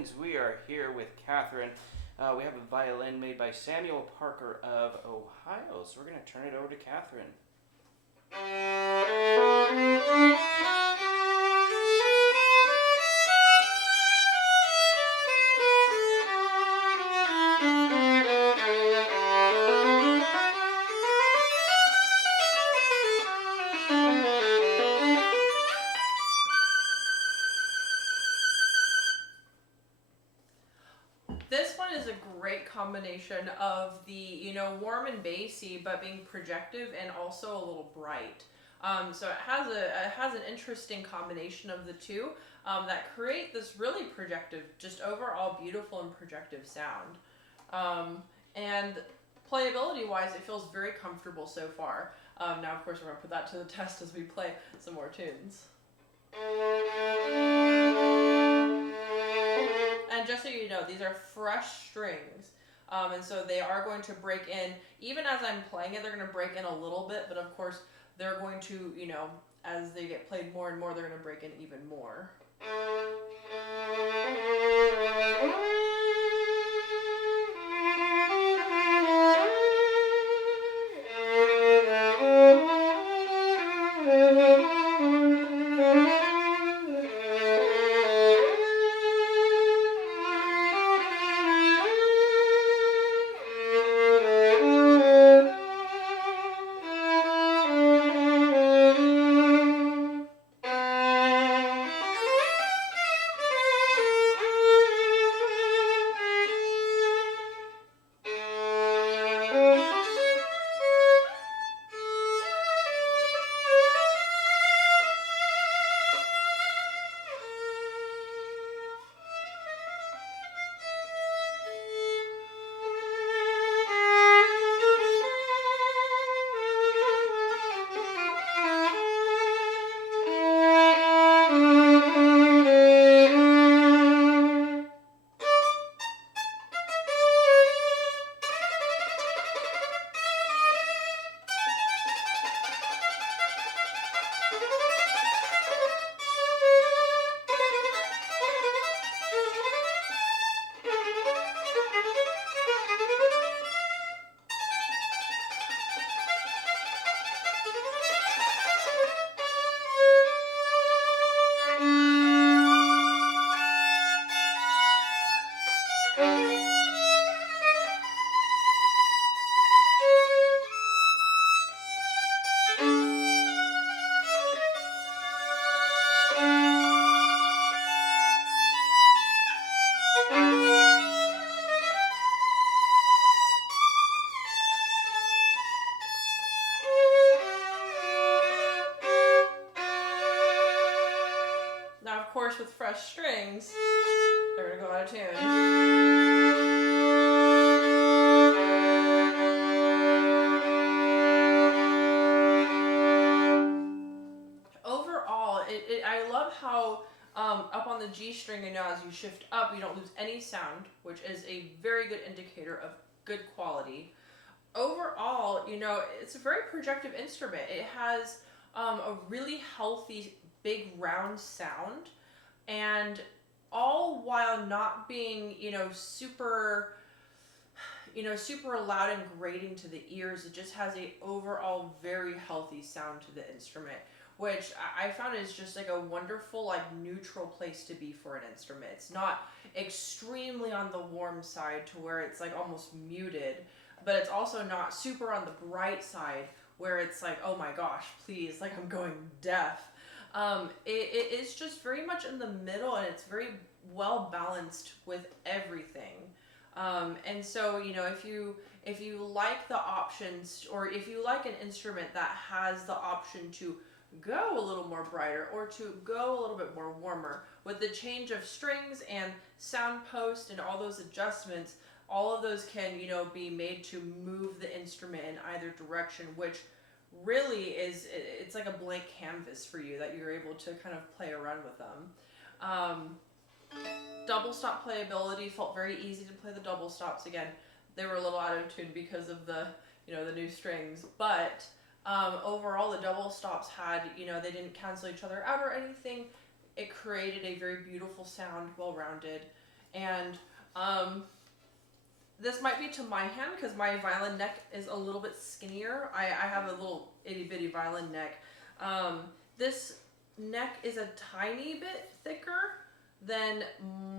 Musicians. We are here with Catherine. We have a violin made by Samuel Parker of Ohio, so we're going to turn it over to Catherine. This one is a great combination of the, warm and bassy, but being projective and also a little bright. So it has an interesting combination of the two that create this really projective, just overall beautiful and projective sound. And playability wise, it feels very comfortable so far. Now, of course, we're going to put that to the test as we play some more tunes. And just so you know, these are fresh strings. And so they are going to break in, even as I'm playing it, they're going to break in a little bit, but of course, they're going to, as they get played more and more, they're going to break in even more. Now, of course, with fresh strings, they're going to go out of tune. Overall, I love how up on the G string, as you shift up, you don't lose any sound, which is a very good indicator of good quality. Overall, it's a very projective instrument. It has a really healthy, big, round sound, and all while not being, super loud and grating to the ears. It just has a overall very healthy sound to the instrument, which I found is just like a wonderful, like, neutral place to be for an instrument. It's not extremely on the warm side to where it's like almost muted, but it's also not super on the bright side where it's like, oh my gosh, please, like I'm going deaf. It is just very much in the middle, and it's very well balanced with everything. And so, if you like the options, or if you like an instrument that has the option to go a little more brighter or to go a little bit more warmer, with the change of strings and sound post and all those adjustments, all of those can, be made to move the instrument in either direction, which really it's like a blank canvas for you that you're able to kind of play around with them. Double stop playability felt very easy to play the double stops. Again, they were a little out of tune because of the new strings, but overall the double stops had, they didn't cancel each other out or anything. It created a very beautiful sound, well rounded, And this might be to my hand because my violin neck is a little bit skinnier. I have a little itty bitty violin neck. This neck is a tiny bit thicker than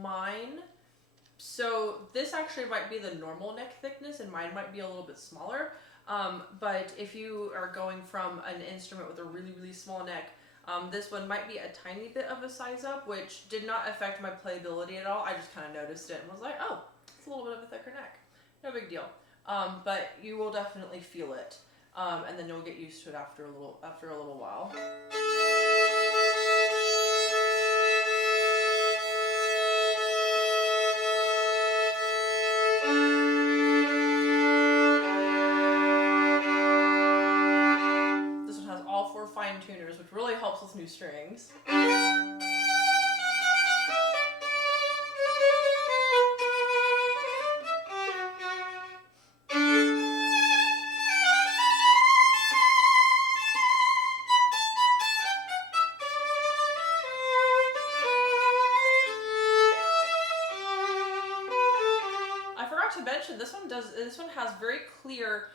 mine. So this actually might be the normal neck thickness and mine might be a little bit smaller. But if you are going from an instrument with a really, really small neck, this one might be a tiny bit of a size up, which did not affect my playability at all. I just kind of noticed it and was like, oh, it's a little bit of a thicker neck. No big deal. But you will definitely feel it. And then you'll get used to it after a little while. This one has all 4 fine tuners, which really helps with new strings. To mention, this one has very clear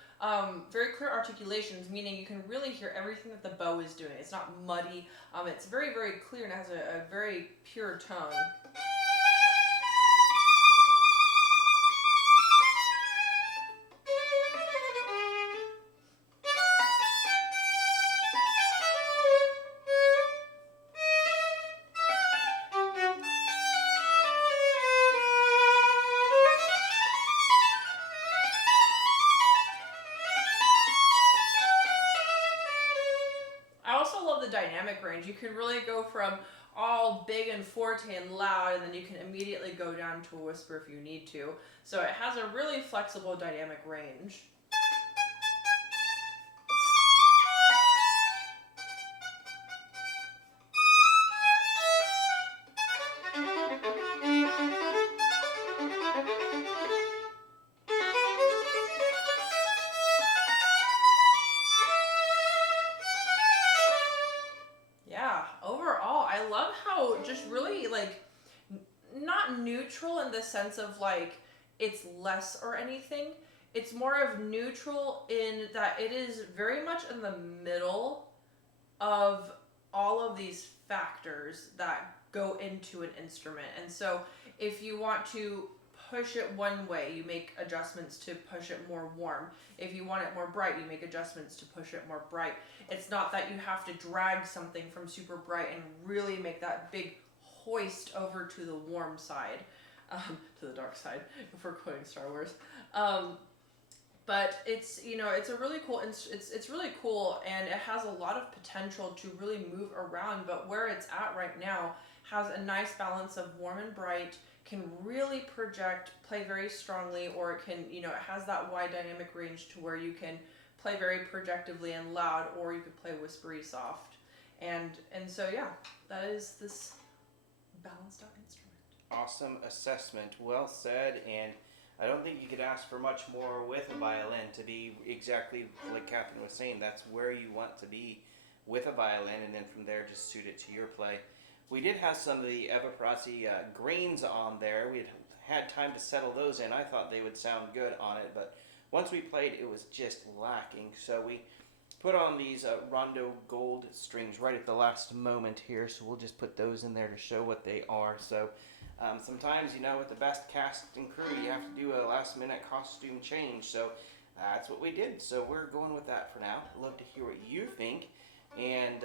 articulations, meaning you can really hear everything that the bow is doing. It's not muddy. It's very, very clear and has a very pure tone. The dynamic range. You can really go from all big and forte and loud, and then you can immediately go down to a whisper if you need to. So it has a really flexible dynamic range. Overall, I love how just really like not neutral in the sense of like it's less or anything. It's more of neutral in that it is very much in the middle of all of these factors that go into an instrument. And so if you want to push it one way, you make adjustments to push it more warm. If you want it more bright, you make adjustments to push it more bright. It's not that you have to drag something from super bright and really make that big hoist over to the warm side, to the dark side, if we're quoting Star Wars. But it's, it's a really cool, it's really cool, and it has a lot of potential to really move around, but where it's at right now has a nice balance of warm and bright, can really project, play very strongly, or it can, it has that wide dynamic range to where you can play very projectively and loud, or you could play whispery soft. And so yeah, that is this balanced out instrument. Awesome assessment, well said, and I don't think you could ask for much more with a violin to be exactly like Catherine was saying. That's where you want to be with a violin, and then from there just suit it to your play. We did have some of the Eva Perazzi grains on there. We had time to settle those in. I thought they would sound good on it, but once we played, it was just lacking. So we put on these Rondo Gold strings right at the last moment here, so we'll just put those in there to show what they are. So sometimes, with the best cast and crew, you have to do a last-minute costume change. So that's what we did. So we're going with that for now. I'd love to hear what you think. And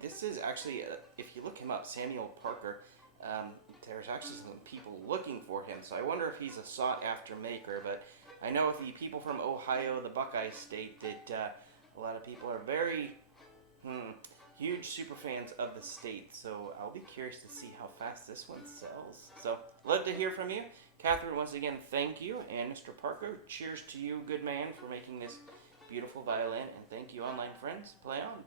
this is actually, if you look him up, Samuel Parker, there's actually some people looking for him. So I wonder if he's a sought-after maker. But I know the people from Ohio, the Buckeye State, that a lot of people are very huge super fans of the state. So I'll be curious to see how fast this one sells. So love to hear from you. Catherine, once again, thank you. And Mr. Parker, cheers to you, good man, for making this beautiful violin. And thank you, online friends. Play on.